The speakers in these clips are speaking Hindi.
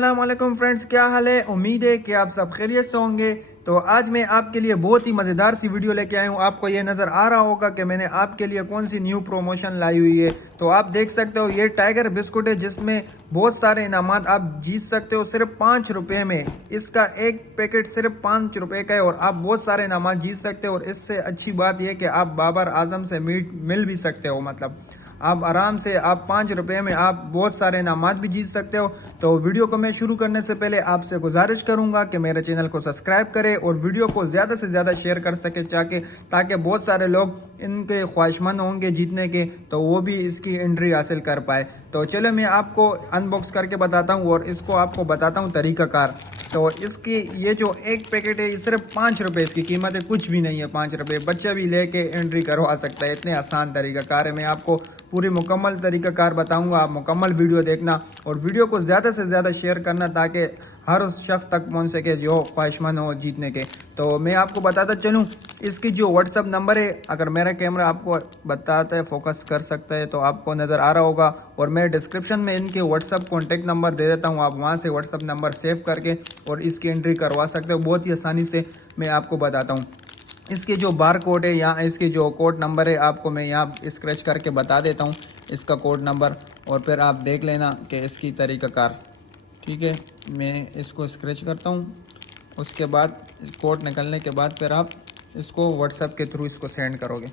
अस्सलामुअलैकुम फ्रेंड्स, क्या हाल है। उम्मीद है कि आप सब खैरियत से होंगे। तो आज मैं आपके लिए बहुत ही मज़ेदार सी वीडियो लेके आया हूँ। आपको ये नज़र आ रहा होगा कि मैंने आपके लिए कौन सी न्यू प्रमोशन लाई हुई है। तो आप देख सकते हो ये टाइगर बिस्कुट है जिसमें बहुत सारे इनामात आप जीत सकते हो सिर्फ 5 रुपये में। इसका एक पैकेट सिर्फ 5 रुपये का है और आप बहुत सारे इनामात जीत सकते हो। और इससे अच्छी बात यह कि आप बाबर आजम से मिल भी सकते हो। मतलब आप आराम से आप 5 रुपये में आप बहुत सारे इनामात भी जीत सकते हो। तो वीडियो को मैं शुरू करने से पहले आपसे गुजारिश करूंगा कि मेरे चैनल को सब्सक्राइब करें और वीडियो को ज़्यादा से ज़्यादा शेयर कर सके ताकि बहुत सारे लोग इनके ख्वाहिशमंद होंगे जीतने के, तो वो भी इसकी एंट्री हासिल कर पाए। तो चलो मैं आपको अनबॉक्स करके बताता हूँ और इसको आपको बताता हूँ तरीक़ाकार। तो इसकी ये जो एक पैकेट है ये सिर्फ 5 रुपये इसकी कीमत है, कुछ भी नहीं है। 5 रुपये बच्चा भी लेके एंट्री करवा सकता है। इतने आसान तरीक़ाकार है। मैं आपको पूरी मुकम्मल तरीक़ाकार बताऊंगा। आप मुकम्मल वीडियो देखना और वीडियो को ज़्यादा से ज़्यादा शेयर करना ताकि हर उस शख्स तक पहुंच सके जो ख्वाहिशमंद हो जीतने के। तो मैं आपको बताता चलूँ इसकी जो व्हाट्सअप नंबर है, अगर मेरा कैमरा आपको बताता है फोकस कर सकता है तो आपको नज़र आ रहा होगा। और मैं डिस्क्रिप्शन में इनके व्हाट्सअप कॉन्टैक्ट नंबर दे देता हूँ। आप वहाँ से व्हाट्सअप नंबर सेव करके और इसकी एंट्री करवा सकते हो बहुत ही आसानी से। मैं आपको बताता हूँ इसके जो बार कोड है या इसके जो कोड नंबर है आपको मैं यहाँ स्क्रैच करके बता देता हूँ इसका कोड नंबर, और फिर आप देख लेना कि इसकी तरीक़ाकार। ठीक है, मैं इसको स्क्रैच करता हूँ। उसके बाद कोड निकलने के बाद फिर आप इसको व्हाट्सएप के थ्रू इसको सेंड करोगे।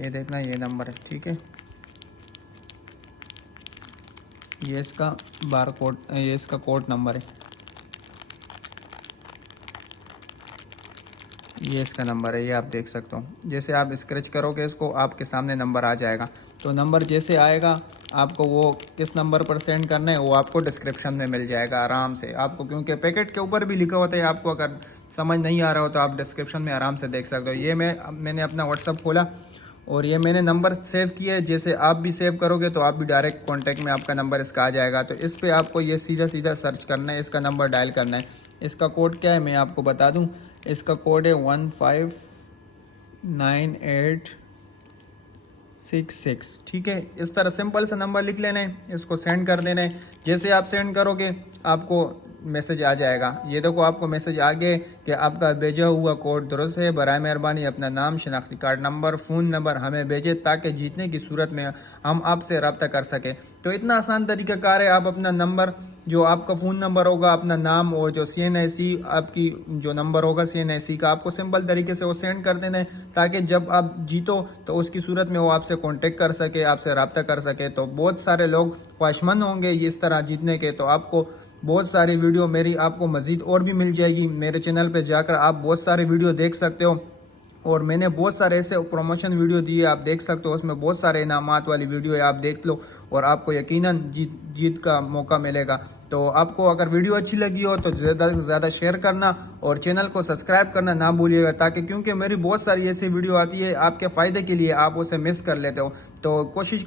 ये देखना ये नंबर है। ठीक है, ये इसका बार कोड, ये इसका कोड नंबर है। ये इसका नंबर है, ये आप देख सकते हो। जैसे आप स्क्रैच करोगे इसको आपके सामने नंबर आ जाएगा। तो नंबर जैसे आएगा आपको वो किस नंबर पर सेंड करना है वो आपको डिस्क्रिप्शन में मिल जाएगा आराम से आपको, क्योंकि पैकेट के ऊपर भी लिखा होता है। आपको अगर समझ नहीं आ रहा हो तो आप डिस्क्रिप्शन में आराम से देख सकते हो। ये मैंने अपना व्हाट्सअप खोला और ये मैंने नंबर सेव किया है। जैसे आप भी सेव करोगे तो आप भी डायरेक्ट कॉन्टैक्ट में आपका नंबर इसका आ जाएगा। तो इस पर आपको ये सीधा सीधा सर्च करना है, इसका नंबर डायल करना है। इसका कोड क्या है मैं आपको बता दूं। इसका कोड है 159866। ठीक है, इस तरह सिंपल सा नंबर लिख लेना है, इसको सेंड कर देना है। जैसे आप सेंड करोगे आपको मैसेज आ जाएगा। ये देखो आपको मैसेज आ गए कि आपका भेजा हुआ कोड दुरुस्त है। बराए मेहरबानी अपना नाम, शनाख्ती कार्ड नंबर, फ़ोन नंबर हमें भेजें ताकि जीतने की सूरत में हम आपसे रब्ता कर सकें। तो इतना आसान तरीक़ाकार है। आप अपना नंबर, जो आपका फ़ोन नंबर होगा, अपना नाम और जो CNIC आपकी जो नंबर होगा CNIC का, आपको सिंपल तरीके से वो सेंड कर देना है ताकि जब आप जीतो तो उसकी सूरत में वो आपसे कांटेक्ट कर सके, आपसे रब्ता कर सके। तो बहुत सारे लोग ख्वाहिशमंद होंगे इस तरह जीतने के। तो आपको बहुत सारी वीडियो मेरी आपको मज़ीद और भी मिल जाएगी। मेरे चैनल पे जाकर आप बहुत सारे वीडियो देख सकते हो और मैंने बहुत सारे ऐसे प्रमोशन वीडियो दिए आप देख सकते हो। उसमें बहुत सारे इनामात वाली वीडियो है, आप देख लो और आपको यकीनन जीत का मौका मिलेगा। तो आपको अगर वीडियो अच्छी लगी हो तो ज़्यादा से ज़्यादा शेयर करना और चैनल को सब्सक्राइब करना ना भूलिएगा, ताकि क्योंकि मेरी बहुत सारी ऐसी वीडियो आती है आपके फ़ायदे के लिए, आप उसे मिस कर लेते हो। तो कोशिश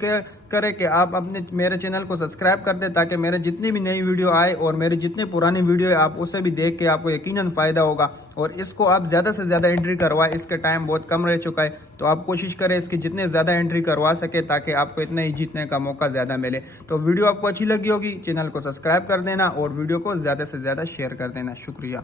करें कि आप अपने मेरे चैनल को सब्सक्राइब कर दें ताकि मेरे जितनी भी नई वीडियो आए और मेरी जितनी पुरानी वीडियो है आप उसे भी देख के आपको यकीनन फ़ायदा होगा। और इसको आप ज़्यादा से ज़्यादा एंट्री करवाएं, इसका टाइम बहुत कम रह चुका है। तो आप कोशिश करें इसकी जितने ज़्यादा एंट्री करवा सके ताकि आपको इतना ही जीतने का मौका ज़्यादा मिले। तो वीडियो आपको अच्छी लगी होगी, चैनल को सब्सक्राइब कर देना और वीडियो को ज़्यादा से ज़्यादा शेयर कर देना। शुक्रिया।